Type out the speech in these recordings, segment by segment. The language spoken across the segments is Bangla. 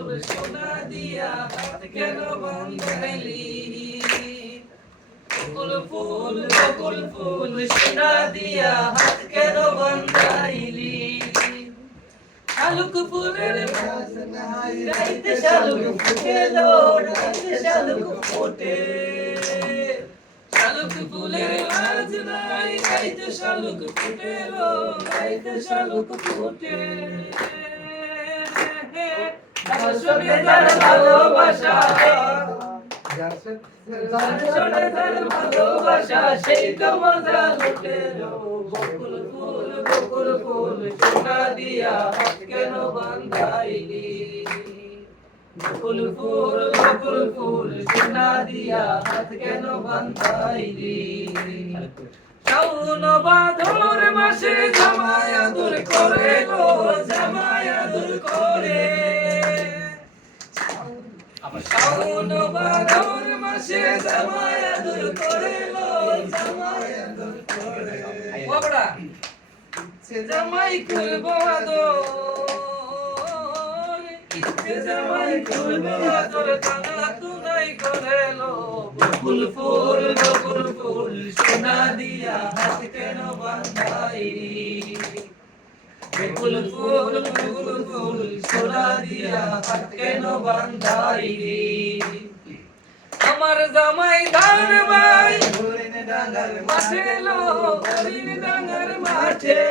ফুল সোনা দিয়া হাত কেন বাঁধাইলি বকুল ফুল সোনা দিয়া হাত কেন বাঁধাইলি শালুক ফুলের রাইতে শালুক ফুটেলো রাইতে শালুক ফোটে শালুক ফুলের লাজ নাই রাইতে শালুক ফুটেলো রাইতে শালুক ফোটে শুনে তার ভালোবাসা শুনে তার ভালোবাসা সেই তো মজা লুটেলো বকুল ফুল সোনা দিয়া হাত কেন বাঁধাইলি বকুল ফুল সোনা দিয়া হাত কেন বাঁধাইলি শাওন ভাদর মাসে জামাই আদর করে গো জামাই আদর করে শাওন ভাদর মাসে জামাই আদর করে গো জামাই আদর করে বাবড়া সে জামাই করবো আদর সে জামাই করবো আদর কাঙা তুনাই করে লো বকুল ফুল সোনা দিয়া হাত কেন বাঁধাইলি বকুল ফুল সোনা দিয়া হাত কেন বাঁধাইলি আমার জামাই ধান ভাই হরিণ ডাঙ্গার মাঠে লো হরিণ ডাঙ্গার মাঠে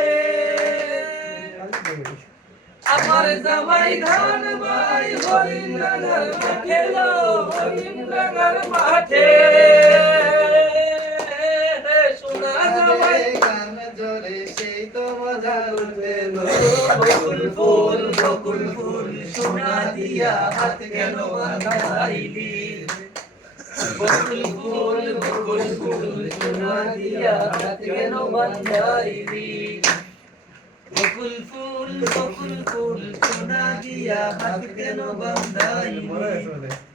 আমার জামাই ধান ভাই হরিণ ডাঙ্গার মাঠে লো হরিণ ডাঙ্গার মাঠে সোনা জামাই গান জোরে সেই তো মজা লুটেলো বকুল ফুল সোনা দিয়া হাত কেন বাঁধাইলি বকুল ফুল সোনা দিয়া হাত কেন বাঁধাইলি বকুল ফুল সোনা দিয়া হাত কেন বাঁধাইলি